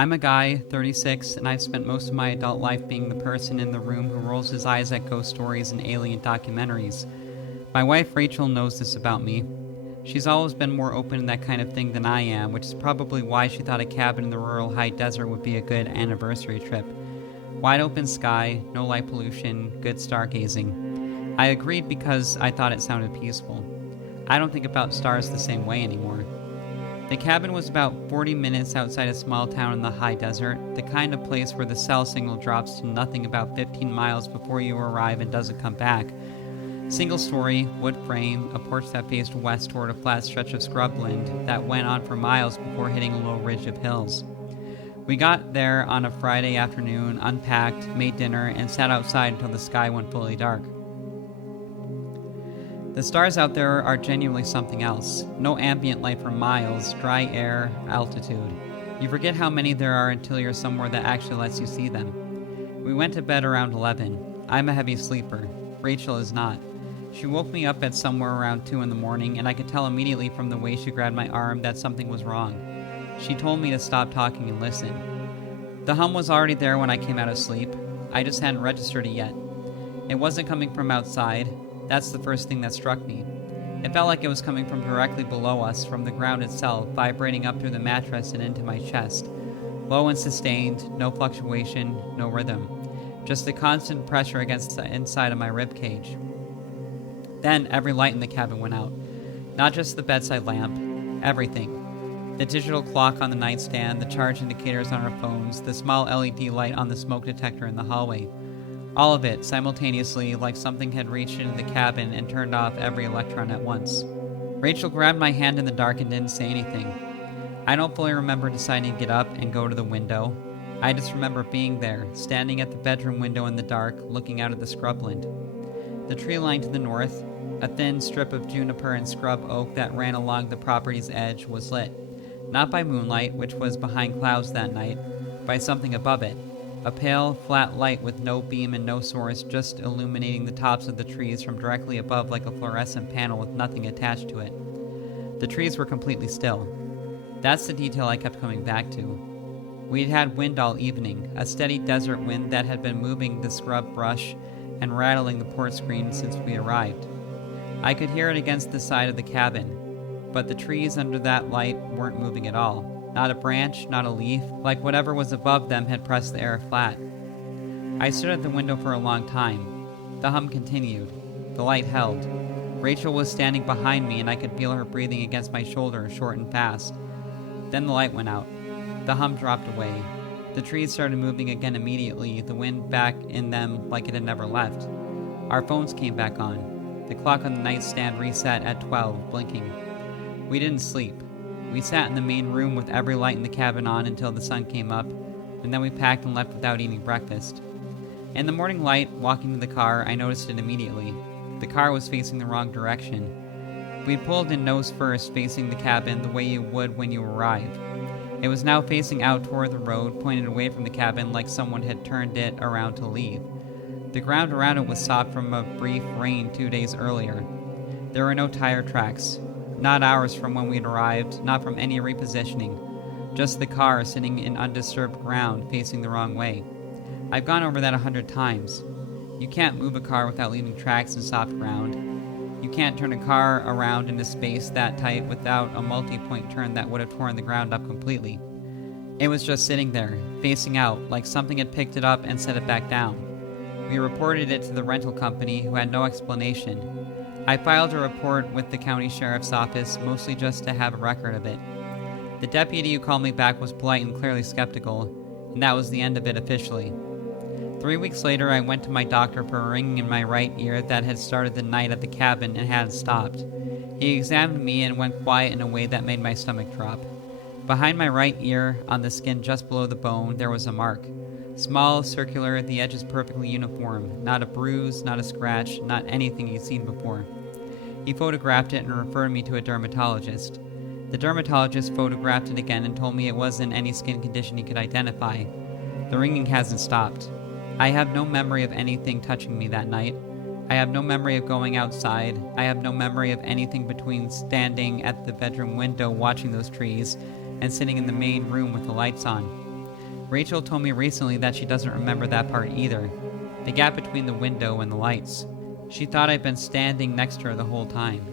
I'm a guy, 36, and I've spent most of my adult life being the person in the room who rolls his eyes at ghost stories and alien documentaries. My wife Rachel knows this about me. She's always been more open to that kind of thing than I am, which is probably why she thought a cabin in the rural high desert would be a good anniversary trip. Wide open sky, no light pollution, good stargazing. I agreed because I thought it sounded peaceful. I don't think about stars the same way anymore. The cabin was about 40 minutes outside a small town in the high desert, the kind of place where the cell signal drops to nothing about 15 miles before you arrive and doesn't come back. Single story, wood frame, a porch that faced west toward a flat stretch of scrubland that went on for miles before hitting a low ridge of hills. We got there on a Friday afternoon, unpacked, made dinner, and sat outside until the sky went fully dark. The stars out there are genuinely something else. No ambient light for miles, dry air, altitude. You forget how many there are until you're somewhere that actually lets you see them. We went to bed around 11. I'm a heavy sleeper. Rachel is not. She woke me up at somewhere around 2 in the morning, and I could tell immediately from the way she grabbed my arm that something was wrong. She told me to stop talking and listen. The hum was already there when I came out of sleep. I just hadn't registered it yet. It wasn't coming from outside. That's the first thing that struck me. It felt like it was coming from directly below us, from the ground itself, vibrating up through the mattress and into my chest. Low and sustained, no fluctuation, no rhythm. Just the constant pressure against the inside of my ribcage. Then every light in the cabin went out. Not just the bedside lamp, everything. The digital clock on the nightstand, the charge indicators on our phones, the small LED light on the smoke detector in the hallway. All of it, simultaneously, like something had reached into the cabin and turned off every electron at once. Rachel grabbed my hand in the dark and didn't say anything. I don't fully remember deciding to get up and go to the window. I just remember being there, standing at the bedroom window in the dark, looking out at the scrubland. The tree line to the north, a thin strip of juniper and scrub oak that ran along the property's edge, was lit. Not by moonlight, which was behind clouds that night, by something above it. A pale, flat light with no beam and no source, just illuminating the tops of the trees from directly above like a fluorescent panel with nothing attached to it. The trees were completely still. That's the detail I kept coming back to. We'd had wind all evening, a steady desert wind that had been moving the scrub brush and rattling the port screen since we arrived. I could hear it against the side of the cabin, but the trees under that light weren't moving at all. Not a branch, not a leaf, like whatever was above them had pressed the air flat. I stood at the window for a long time. The hum continued. The light held. Rachel was standing behind me and I could feel her breathing against my shoulder, short and fast. Then the light went out. The hum dropped away. The trees started moving again immediately, the wind back in them like it had never left. Our phones came back on. The clock on the nightstand reset at 12, blinking. We didn't sleep. We sat in the main room with every light in the cabin on until the sun came up, and then we packed and left without eating breakfast. In the morning light, walking to the car, I noticed it immediately. The car was facing the wrong direction. We'd pulled in nose first, facing the cabin the way you would when you arrive. It was now facing out toward the road, pointed away from the cabin like someone had turned it around to leave. The ground around it was soft from a brief rain 2 days earlier. There were no tire tracks. Not ours from when we'd arrived, not from any repositioning. Just the car sitting in undisturbed ground, facing the wrong way. I've gone over that 100 times. You can't move a car without leaving tracks in soft ground. You can't turn a car around into space that tight without a multi-point turn that would have torn the ground up completely. It was just sitting there, facing out, like something had picked it up and set it back down. We reported it to the rental company, who had no explanation. I filed a report with the county sheriff's office, mostly just to have a record of it. The deputy who called me back was polite and clearly skeptical, and that was the end of it officially. 3 weeks later, I went to my doctor for a ringing in my right ear that had started the night at the cabin and hadn't stopped. He examined me and went quiet in a way that made my stomach drop. Behind my right ear, on the skin just below the bone, there was a mark. Small, circular, the edges perfectly uniform. Not a bruise, not a scratch, not anything he'd seen before. He photographed it and referred me to a dermatologist. The dermatologist photographed it again and told me it wasn't any skin condition he could identify. The ringing hasn't stopped. I have no memory of anything touching me that night. I have no memory of going outside. I have no memory of anything between standing at the bedroom window watching those trees and sitting in the main room with the lights on. Rachel told me recently that she doesn't remember that part either. The gap between the window and the lights. She thought I'd been standing next to her the whole time.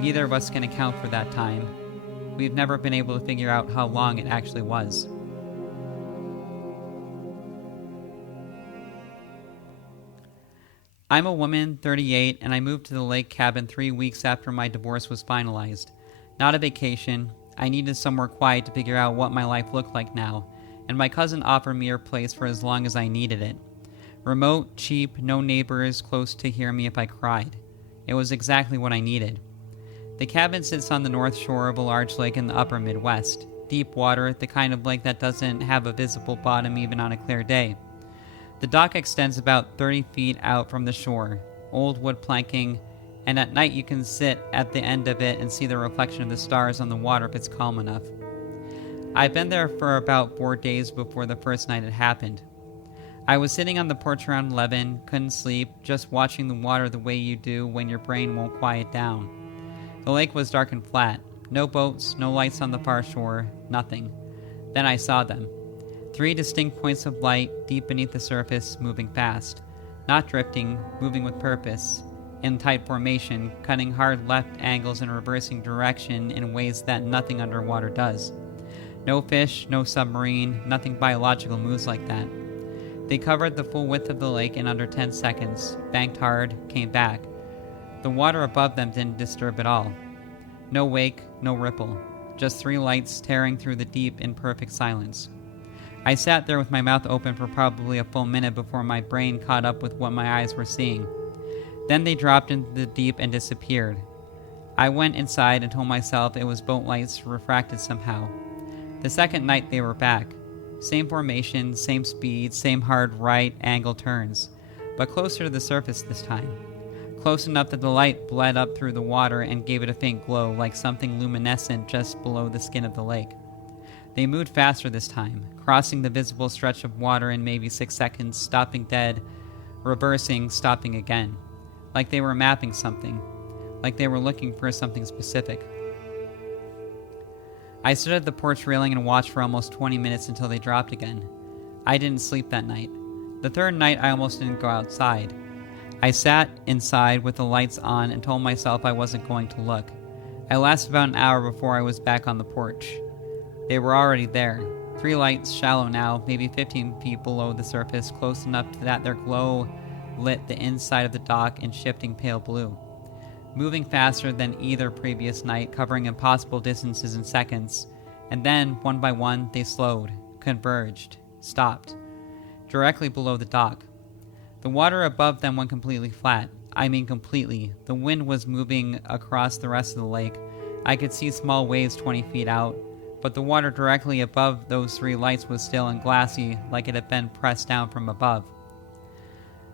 Neither of us can account for that time. We've never been able to figure out how long it actually was. I'm a woman, 38, and I moved to the lake cabin 3 weeks after my divorce was finalized. Not a vacation. I needed somewhere quiet to figure out what my life looked like now, and my cousin offered me her place for as long as I needed it. Remote, cheap, no neighbors close to hear me if I cried. It was exactly what I needed. The cabin sits on the north shore of a large lake in the upper Midwest. Deep water, the kind of lake that doesn't have a visible bottom even on a clear day. The dock extends about 30 feet out from the shore, old wood planking, and at night you can sit at the end of it and see the reflection of the stars on the water if it's calm enough. I've been there for about 4 days before the first night it happened. I was sitting on the porch around 11, couldn't sleep, just watching the water the way you do when your brain won't quiet down. The lake was dark and flat. No boats, no lights on the far shore, nothing. Then I saw them. 3 distinct points of light deep beneath the surface, moving fast. Not drifting, moving with purpose. In tight formation, cutting hard left angles and reversing direction in ways that nothing underwater does. No fish, no submarine, nothing biological moves like that. They covered the full width of the lake in under 10 seconds, banked hard, came back. The water above them didn't disturb at all. No wake, no ripple. Just 3 lights tearing through the deep in perfect silence. I sat there with my mouth open for probably a full minute before my brain caught up with what my eyes were seeing. Then they dropped into the deep and disappeared. I went inside and told myself it was boat lights refracted somehow. The second night they were back. Same formation, same speed, same hard right angle turns, but closer to the surface this time. Close enough that the light bled up through the water and gave it a faint glow, like something luminescent just below the skin of the lake. They moved faster this time, crossing the visible stretch of water in maybe 6 seconds, stopping dead, reversing, stopping again. Like they were mapping something. Like they were looking for something specific. I stood at the porch railing and watched for almost 20 minutes until they dropped again. I didn't sleep that night. The third night I almost didn't go outside. I sat inside with the lights on and told myself I wasn't going to look. I lasted about an hour before I was back on the porch. They were already there. 3 lights, shallow now, maybe 15 feet below the surface, close enough to that their glow lit the inside of the dock in shifting pale blue. Moving faster than either previous night, covering impossible distances in seconds. And then, one by one, they slowed, converged, stopped, directly below the dock. The water above them went completely flat. I mean completely. The wind was moving across the rest of the lake. I could see small waves 20 feet out, but the water directly above those 3 lights was still and glassy, like it had been pressed down from above.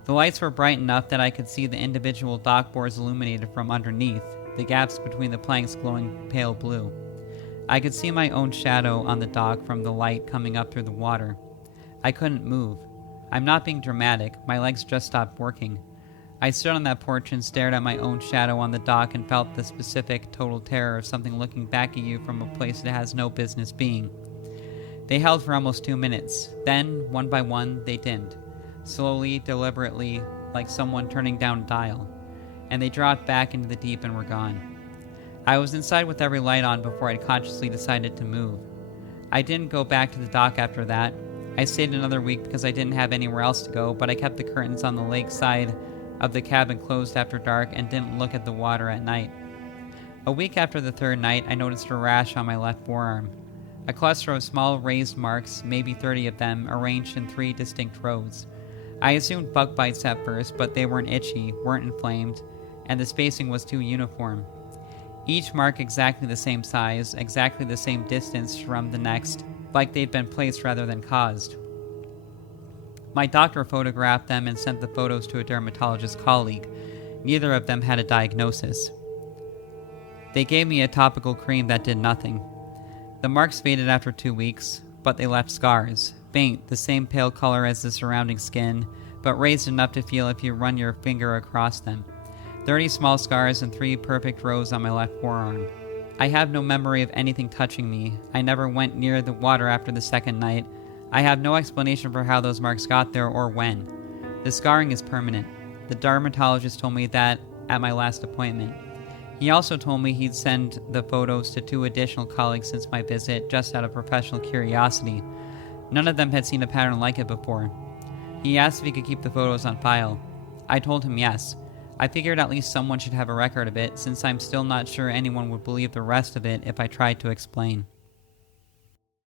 The lights were bright enough that I could see the individual dock boards illuminated from underneath, the gaps between the planks glowing pale blue. I could see my own shadow on the dock from the light coming up through the water. I couldn't move. I'm not being dramatic, my legs just stopped working. I stood on that porch and stared at my own shadow on the dock and felt the specific, total terror of something looking back at you from a place it has no business being. They held for almost 2 minutes. Then, one by one, they dimmed. Slowly, deliberately, like someone turning down a dial. And they dropped back into the deep and were gone. I was inside with every light on before I'd consciously decided to move. I didn't go back to the dock after that. I stayed another week because I didn't have anywhere else to go, but I kept the curtains on the lake side of the cabin closed after dark and didn't look at the water at night. A week after the third night, I noticed a rash on my left forearm. A cluster of small raised marks, maybe 30 of them, arranged in 3 distinct rows. I assumed bug bites at first, but they weren't itchy, weren't inflamed, and the spacing was too uniform. Each mark exactly the same size, exactly the same distance from the next, like they'd been placed rather than caused. My doctor photographed them and sent the photos to a dermatologist colleague. Neither of them had a diagnosis. They gave me a topical cream that did nothing. The marks faded after 2 weeks, but they left scars, faint, the same pale color as the surrounding skin, but raised enough to feel if you run your finger across them. 30 small scars and 3 perfect rows on my left forearm. I have no memory of anything touching me. I never went near the water after the second night. I have no explanation for how those marks got there or when. The scarring is permanent. The dermatologist told me that at my last appointment. He also told me he'd send the photos to 2 additional colleagues since my visit, just out of professional curiosity. None of them had seen a pattern like it before. He asked if he could keep the photos on file. I told him yes. I figured at least someone should have a record of it, since I'm still not sure anyone would believe the rest of it if I tried to explain.